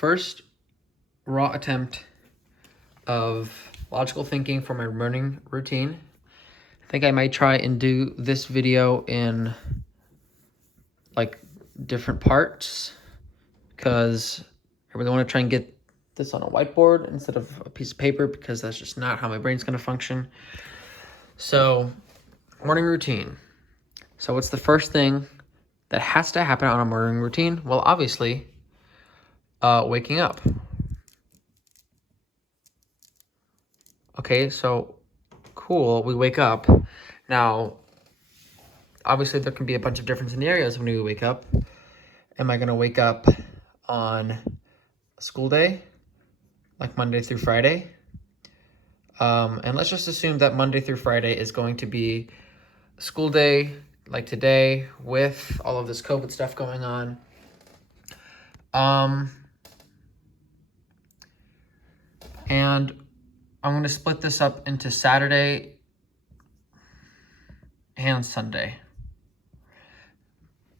first raw attempt of logical thinking for my morning routine. I think I might try and do this video in like different parts because I really want to try and get this on a whiteboard instead of a piece of paper because that's just not how my brain's going to function. So, morning routine. So what's the first thing that has to happen on a morning routine? Well, obviously, waking up. Okay, so cool, we wake up. Now, obviously there can be a bunch of different scenarios when we wake up. Am I gonna wake up on a school day, like Monday through Friday? And let's just assume that Monday through Friday is going to be a school day, like today, with all of this COVID stuff going on. And I'm going to split this up into Saturday and Sunday.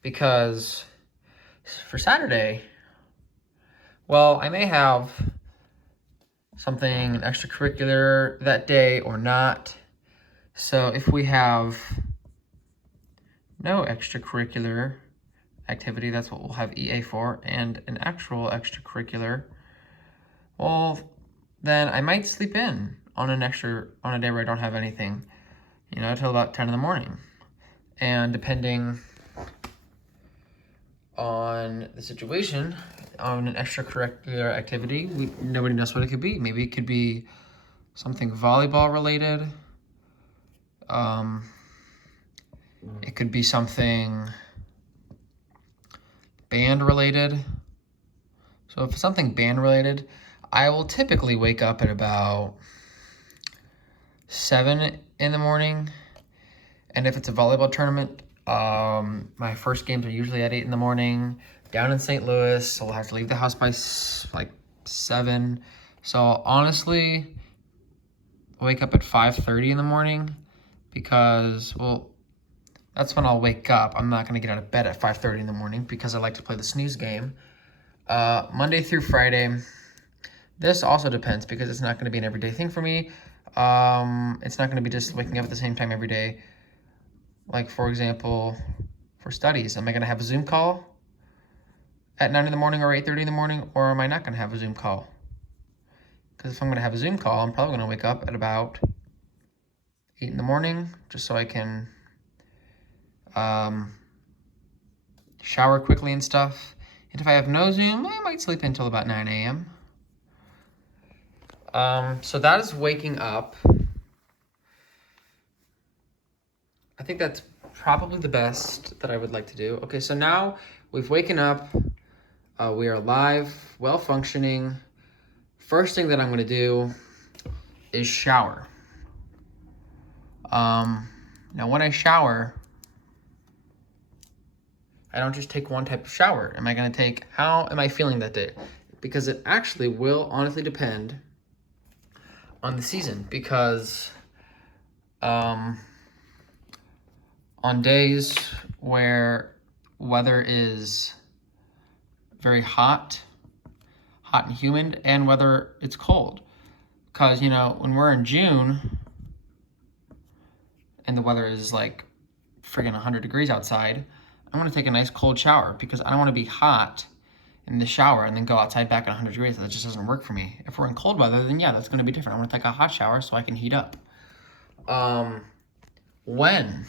Because for Saturday, well, I may have something, an extracurricular that day or not. So if we have no extracurricular activity, that's what we'll have EA for, and an actual extracurricular, well, then I might sleep in on a day where I don't have anything, till about 10 in the morning. And depending on the situation, on an extracurricular activity, nobody knows what it could be. Maybe it could be something volleyball related. It could be something band related. So if it's something band related, I will typically wake up at about 7 in the morning. And if it's a volleyball tournament, my first games are usually at 8 in the morning down in St. Louis. So we'll have to leave the house by like 7. So honestly, I wake up at 5:30 in the morning because, well, that's when I'll wake up. I'm not going to get out of bed at 5:30 in the morning because I like to play the snooze game. Monday through Friday, this also depends because it's not going to be an everyday thing for me. It's not going to be just waking up at the same time every day. Like, for example, for studies, am I going to have a Zoom call at 9 in the morning or 8:30 in the morning, or am I not going to have a Zoom call? Because if I'm going to have a Zoom call, I'm probably going to wake up at about 8 in the morning just so I can shower quickly and stuff. And if I have no Zoom, I might sleep until about 9 a.m. So that is waking up. I think that's probably the best that I would like to do. Okay, so now we've waken up. We are live, well functioning. First thing that I'm going to do is shower. Now when I shower, I don't just take one type of shower. How am I feeling that day? Because it actually will honestly depend on the season. Because on days where weather is very hot and humid, and whether it's cold. Because, when we're in June and the weather is like friggin' 100 degrees outside, I want to take a nice cold shower because I don't want to be hot in the shower and then go outside back at 100 degrees. That just doesn't work for me. If we're in cold weather, then yeah, that's going to be different. I want to take a hot shower so I can heat up. When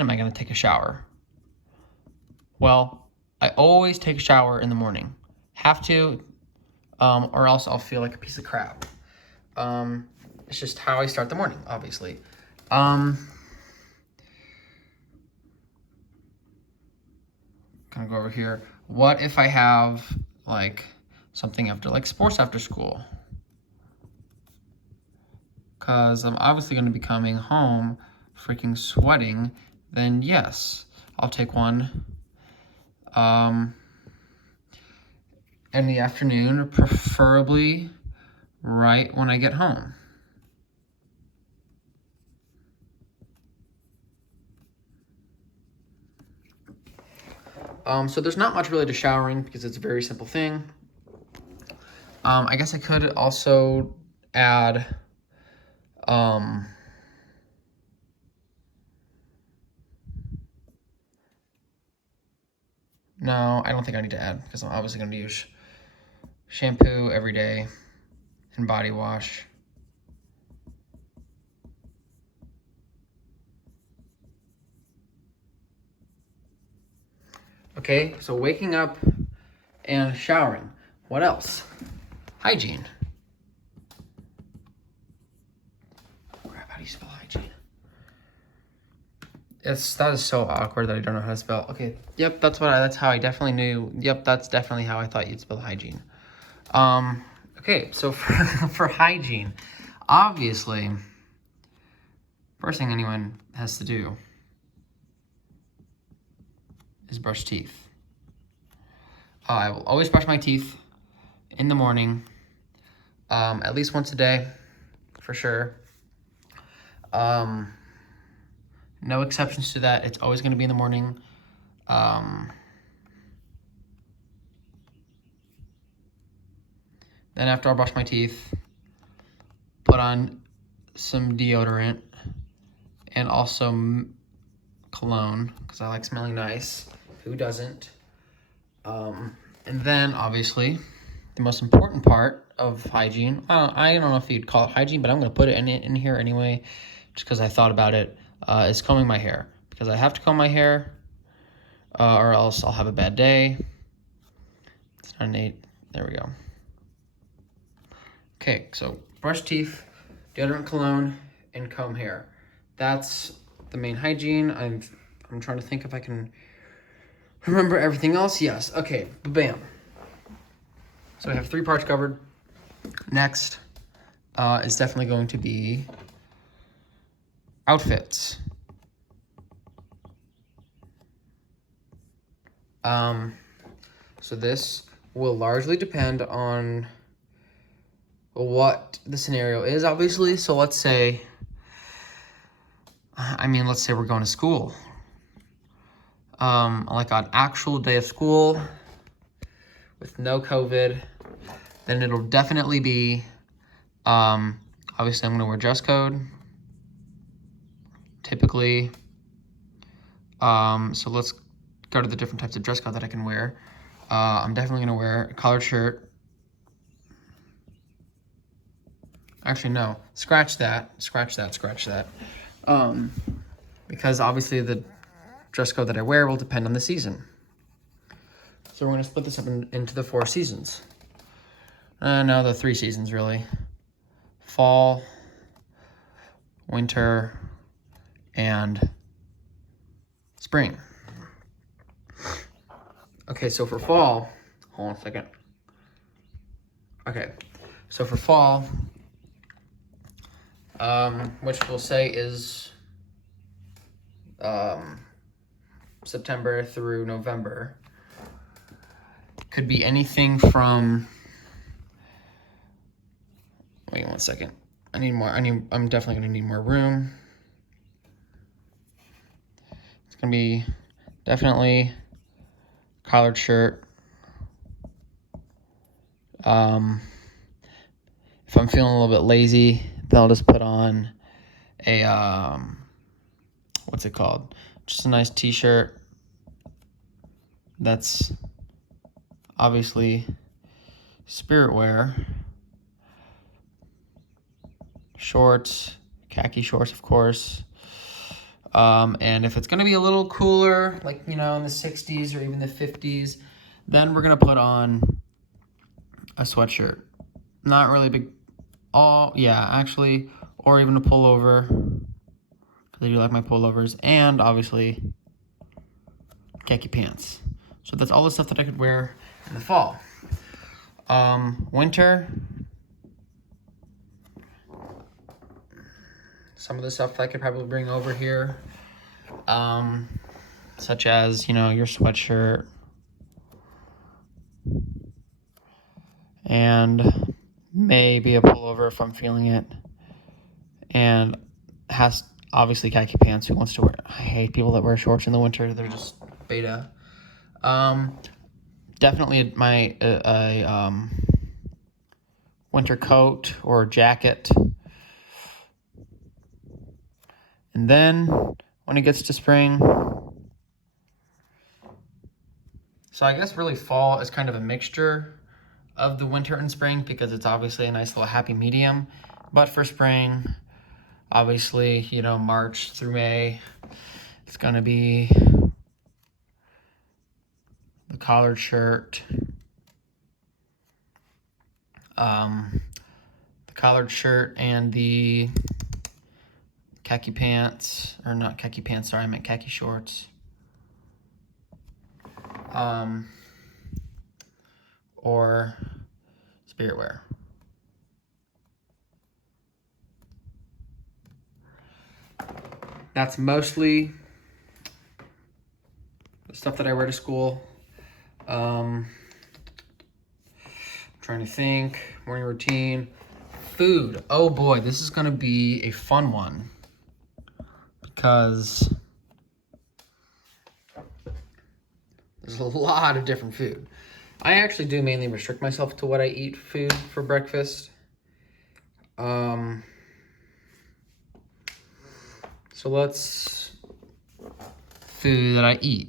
am I going to take a shower? Well, I always take a shower in the morning. Have to, or else I'll feel like a piece of crap. It's just how I start the morning, obviously. Gonna go over here. What if I have like something after, like sports after school? Because I'm obviously going to be coming home freaking sweating. Then yes, I'll take one in the afternoon, preferably right when I get home. So there's not much really to showering because it's a very simple thing. I guess I could also add, no, I don't think I need to add because I'm obviously going to use shampoo every day and body wash. Okay, so waking up and showering. What else? Hygiene. Crap, how do you spell hygiene? That is so awkward that I don't know how to spell. Okay, yep, that's how I definitely knew. Yep, that's definitely how I thought you'd spell hygiene. Okay, so for hygiene, obviously, first thing anyone has to do is brush teeth. I will always brush my teeth in the morning, at least once a day, for sure. No exceptions to that. It's always going to be in the morning. Then after I brush my teeth, put on some deodorant and also cologne because I like smelling nice. Who doesn't? And then obviously the most important part of hygiene, I don't know if you'd call it hygiene, but I'm going to put it in here anyway, just because I thought about it, is combing my hair. Because I have to comb my hair, or else I'll have a bad day. It's not an 8. There we go. Okay, so brush teeth, deodorant, cologne, and comb hair. That's the main hygiene. I'm trying to think if I can remember everything else. Yes. Okay. Bam. So we have 3 parts covered. Next is definitely going to be outfits. So this will largely depend on what the scenario is, obviously. So let's say we're going to school. Like on actual day of school with no COVID, then it'll definitely be, obviously I'm going to wear dress code, typically. So let's go to the different types of dress code that I can wear. I'm definitely going to wear a collared shirt. Actually, no, scratch that. Because obviously the dress code that I wear will depend on the season. So we're going to split this up into the 4 seasons. No, the 3 seasons, really. Fall, winter, and spring. Okay, so for fall, hold on a second. Okay, so for fall, which we'll say is September through November, could be anything from, wait 1 second. I'm definitely gonna need more room. It's gonna be definitely collared shirt. If I'm feeling a little bit lazy, then I'll just put on a, what's it called? Just a nice t-shirt. That's obviously spirit wear. Shorts, khaki shorts, of course. And if it's going to be a little cooler, like, in the 60s or even the 50s, then we're going to put on a sweatshirt. Not really big. Or even a pullover, because I do like my pullovers, and obviously khaki pants. So that's all the stuff that I could wear in the fall. Winter, some of the stuff I could probably bring over here, such as, your sweatshirt, and maybe a pullover if I'm feeling it, and has obviously khaki pants. Who wants to wear? I hate people that wear shorts in the winter. They're just beta. Definitely my winter coat or jacket. And then when it gets to spring, so I guess really fall is kind of a mixture of the winter and spring because it's obviously a nice little happy medium. But for spring, obviously, you know, March through May, it's going to be the collared shirt, and the khaki pants, or not khaki pants, sorry, I meant khaki shorts. Or spirit wear. That's mostly the stuff that I wear to school. Trying to think, morning routine. Food, oh boy, this is gonna be a fun one because there's a lot of different food. I actually do mainly restrict myself to what I eat food for breakfast. So let's food that I eat.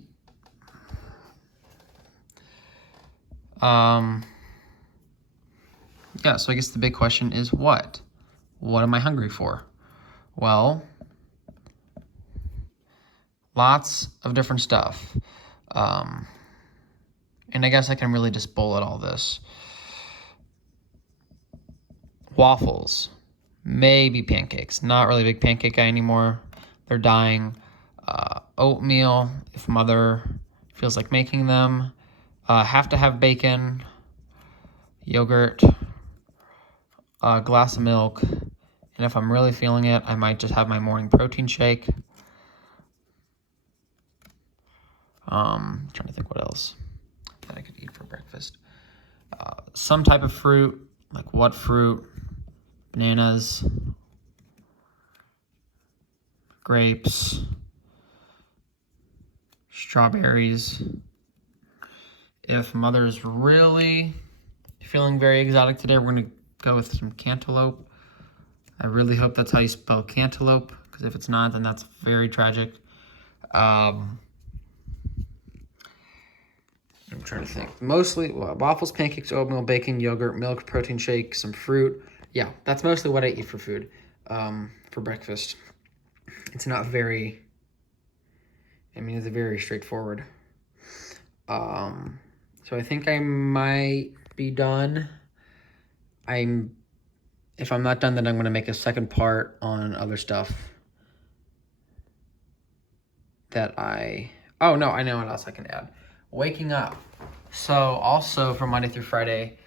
Yeah, so I guess the big question is what? What am I hungry for? Well, lots of different stuff. And I guess I can really just bullet all this. Waffles, maybe pancakes. Not really a big pancake guy anymore. They're dying. Oatmeal, if mother feels like making them. Have to have bacon, yogurt, a glass of milk. And if I'm really feeling it, I might just have my morning protein shake. Trying to think what else that I could eat for breakfast. Some type of fruit, like what fruit? Bananas, grapes, strawberries. If mother's really feeling very exotic today, we're gonna go with some cantaloupe. I really hope that's how you spell cantaloupe, because if it's not, then that's very tragic. I'm trying to think. Mostly waffles, pancakes, oatmeal, bacon, yogurt, milk, protein shake, some fruit. Yeah, that's mostly what I eat for food, for breakfast. It's not very, it's very straightforward. So I think I might be done. If I'm not done, then I'm going to make a second part on other stuff that oh no, I know what else I can add. Waking up. So also for Monday through Friday,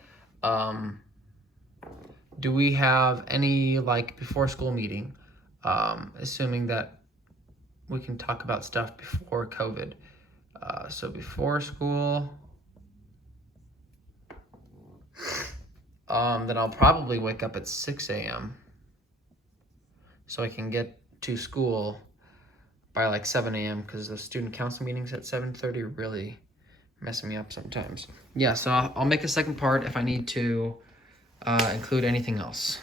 do we have any like before school meeting? Assuming that we can talk about stuff before COVID. So before school, then I'll probably wake up at 6 a.m. so I can get to school by like 7 a.m. because the student council meetings at 7:30 are really messing me up sometimes. Yeah, so I'll make a second part if I need to include anything else.